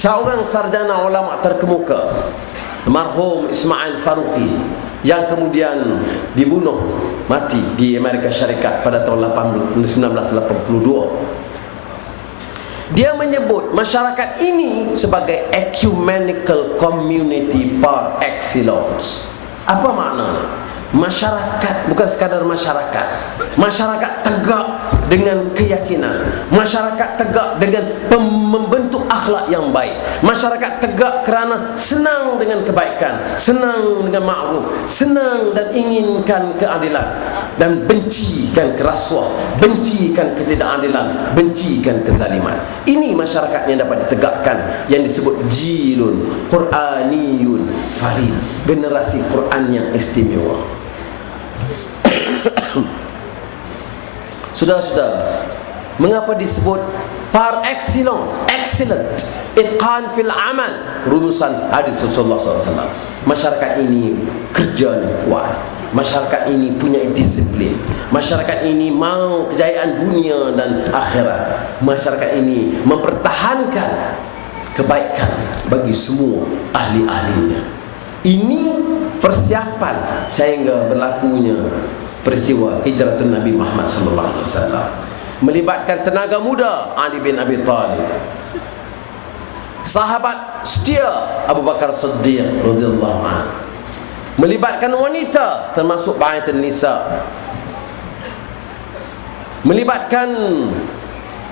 seorang sarjana ulama terkemuka, marhum Ismail Faruqi, yang kemudian dibunuh mati di Amerika Syarikat pada tahun 1982. Dia menyebut masyarakat ini sebagai ecumenical community par excellence. Apa makna? Masyarakat bukan sekadar masyarakat. Masyarakat tegak dengan keyakinan. Masyarakat tegak dengan membentuk akhlak yang baik. Masyarakat tegak kerana senang dengan kebaikan, senang dengan ma'ruf, senang dan inginkan keadilan, dan bencikan kerasuah, bencikan ketidakadilan, bencikan kezaliman. Ini masyarakat yang dapat ditegakkan, yang disebut jilun Quraniyun farid, generasi Quran yang istimewa. Sudah-sudah, mengapa disebut par excellence, excellent, itqan fil amal, rumusan hadis Rasulullah SAW. Masyarakat ini kerjanya kuat, masyarakat ini punya disiplin, masyarakat ini mau kejayaan dunia dan akhirat, masyarakat ini mempertahankan kebaikan bagi semua ahli-ahlinya. Ini persiapan sehingga berlakunya peristiwa hijratun Nabi Muhammad SAW, melibatkan tenaga muda Ali bin Abi Thalib, sahabat setia Abu Bakar Siddiq radhiyallahu anhu, melibatkan wanita termasuk Baitul Nisa, melibatkan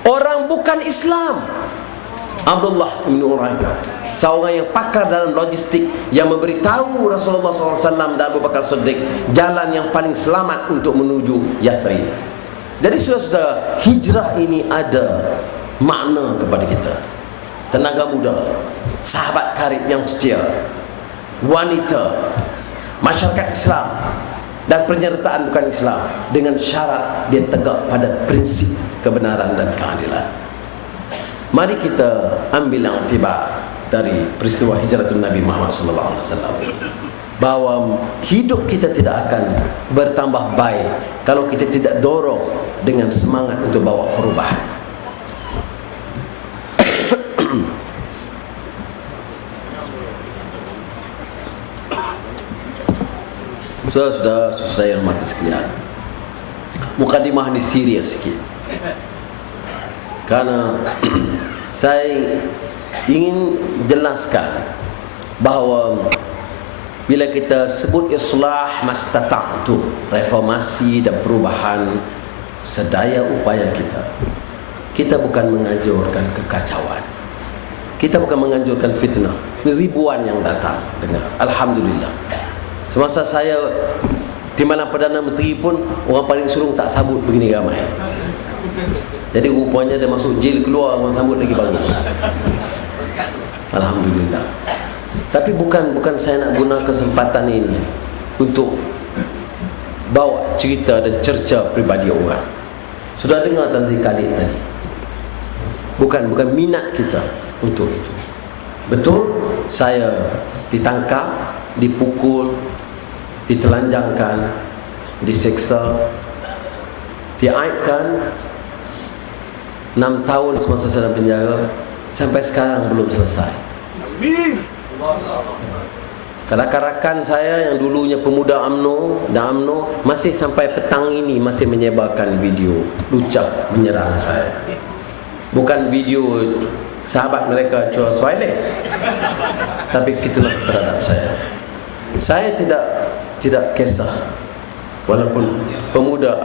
orang bukan Islam, Abdullah bin Uraiqat, seorang yang pakar dalam logistik, yang memberitahu Rasulullah SAW dan Abu Bakar Siddiq jalan yang paling selamat untuk menuju Yathrib. Jadi sudah hijrah ini ada makna kepada kita. Tenaga muda, sahabat karib yang setia, wanita, masyarakat Islam, dan penyertaan bukan Islam, dengan syarat dia tegak pada prinsip kebenaran dan keadilan. Mari kita ambil yang tiba dari peristiwa hijratun Nabi Muhammad SAW, bahawa hidup kita tidak akan bertambah baik kalau kita tidak dorong dengan semangat untuk bawa perubahan. Sudah yang mati sekalian, mukadimah ini serius sikit, karena saya ingin jelaskan bahawa bila kita sebut islah mastata'tu, reformasi dan perubahan sedaya upaya kita bukan menganjurkan kekacauan, kita bukan menganjurkan fitnah. Ribuan yang datang dengar, alhamdulillah. Semasa saya di mana Perdana Menteri pun orang paling sulung tak sambut begini ramai. Jadi rupanya dia masuk jail keluar, orang sambut lagi bagus. Alhamdulillah. Tapi bukan saya nak guna kesempatan ini untuk bawa cerita dan cerca pribadi orang. Sudah dengar Tan Sri Khalid tadi. Bukan minat kita untuk itu. Betul, saya ditangkap, dipukul, ditelanjangkan, diseksa, diaibkan 6 tahun semasa saya dalam penjara, sampai sekarang belum selesai. Rakan-rakan saya yang dulunya pemuda UMNO dan UMNO masih sampai petang ini masih menyebarkan video lucah menyerang saya. Bukan video sahabat mereka Chua Suaileh, tapi fitnah terhadap saya. Saya tidak kisah, walaupun pemuda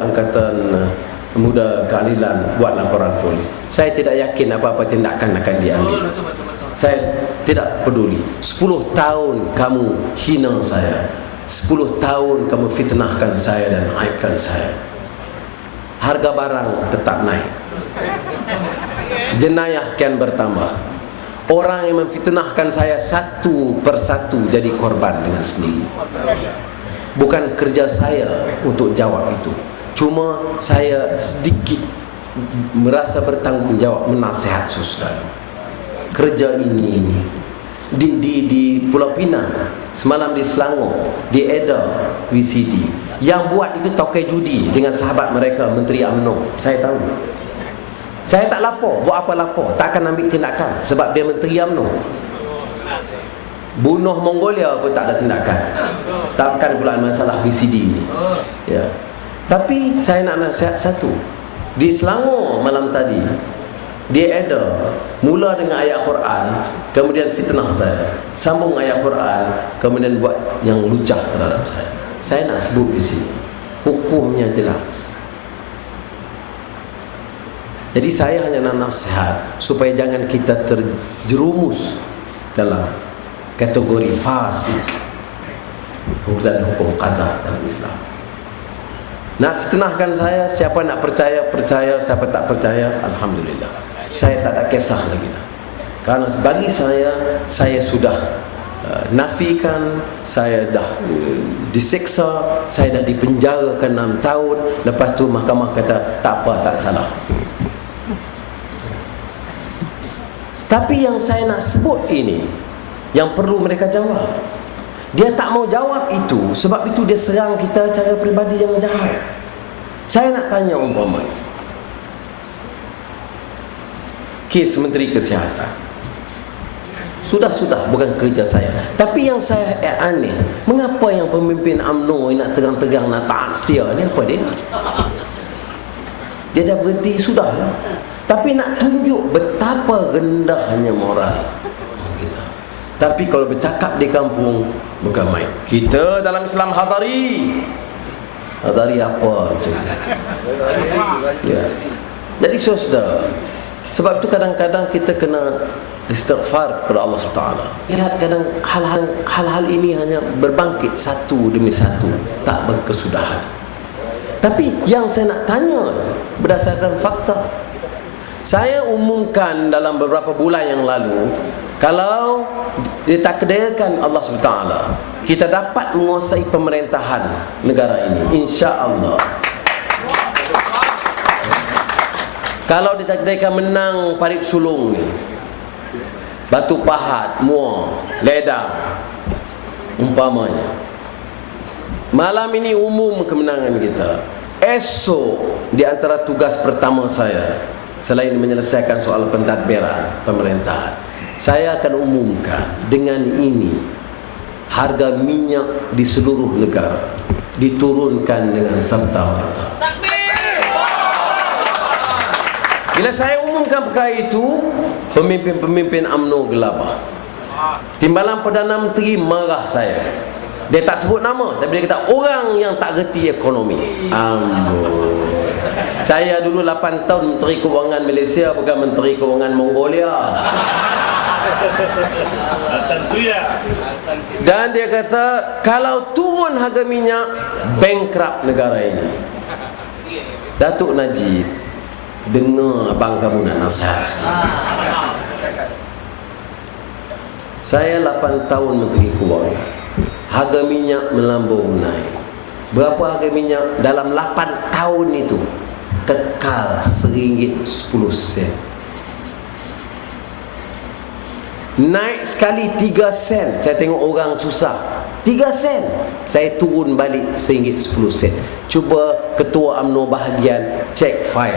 keadilan buat laporan polis. Saya tidak yakin apa-apa tindakan akan diambil. Saya tidak peduli. 10 tahun kamu hina saya, 10 tahun kamu fitnahkan saya dan aibkan saya, harga barang tetap naik, jenayah kian bertambah. Orang yang memfitnahkan saya satu persatu jadi korban dengan sendiri. Bukan kerja saya untuk jawab itu, cuma saya sedikit merasa bertanggung jawab menasihat saudara. Kerja ini di Pulau Pinang, semalam di Selangor, di Eda VCD. Yang buat itu tokai judi dengan sahabat mereka Menteri UMNO. Saya tahu. Saya tak lapor. Buat apa lapor? Tak akan ambil tindakan. Sebab dia Menteri UMNO. Bunuh Mongolia pun tak ada tindakan. Takkan pula masalah VCD ni. Ya. Tapi saya nak nasihat satu. Di Selangor malam tadi, dia ada mula dengan ayat Quran, kemudian fitnah saya, sambung ayat Quran, kemudian buat yang lucah terhadap saya. Saya nak sebut di sini, hukumnya jelas. Jadi saya hanya nak nasihat supaya jangan kita terjerumus dalam kategori fasik dan hukum qazah dalam Islam. Nak fitnahkan saya, siapa nak percaya, percaya, siapa tak percaya, alhamdulillah. Saya tak ada kisah lagi dah. Karena bagi saya sudah nafikan, saya dah disiksa, saya dah dipenjarakan 6 tahun. Lepas tu mahkamah kata tak apa, tak salah. Tapi yang saya nak sebut ini, yang perlu mereka jawab. Dia tak mau jawab itu, sebab itu dia serang kita secara peribadi yang jahat. Saya nak tanya umpama kes Menteri Kesihatan. Sudah, bukan kerja saya. Tapi yang saya aneh, mengapa yang pemimpin UMNO nak terang-terang nak taat setia ni, apa dia? Dia dah berhenti, sudah. Tapi nak tunjuk betapa rendahnya moral kita. Tapi kalau bercakap di kampung, bukan main. Kita dalam Islam hadari apa macam ya. Jadi saudara, sebab itu kadang-kadang kita kena istighfar kepada Allah SWT. Lihat kadang hal-hal ini hanya berbangkit satu demi satu, tak berkesudahan. Tapi yang saya nak tanya berdasarkan fakta, saya umumkan dalam beberapa bulan yang lalu, kalau ditakdirkan Allah SWT, kita dapat menguasai pemerintahan negara ini, insya-Allah. Kalau ditakdirkan menang Parit Sulung ni, Batu Pahat, Muar, Ledang umpamanya, malam ini umum kemenangan kita. Esok di antara tugas pertama saya, selain menyelesaikan soal pentadbiran pemerintahan, saya akan umumkan dengan ini harga minyak di seluruh negara diturunkan dengan serta-merta. Bila saya umumkan perkara itu, pemimpin-pemimpin UMNO gelabah. Timbalan Perdana Menteri marah saya. Dia tak sebut nama, tapi dia kata orang yang tak reti ekonomi. Amboi. Saya dulu 8 tahun Menteri Kewangan Malaysia, bukan Menteri Kewangan Mongolia. Tentu ya. Dan dia kata kalau turun harga minyak, bankrupt negara ini. Datuk Najib, dengar abang kamu nak nasihat. Saya 8 tahun Menteri Kewangan. Harga minyak melambung naik. Berapa harga minyak dalam 8 tahun itu? Kekal RM1.10. Naik sekali 3 sen. Saya tengok orang susah, 3 sen. Saya turun balik RM1.10. Cuba ketua UMNO bahagian cek file.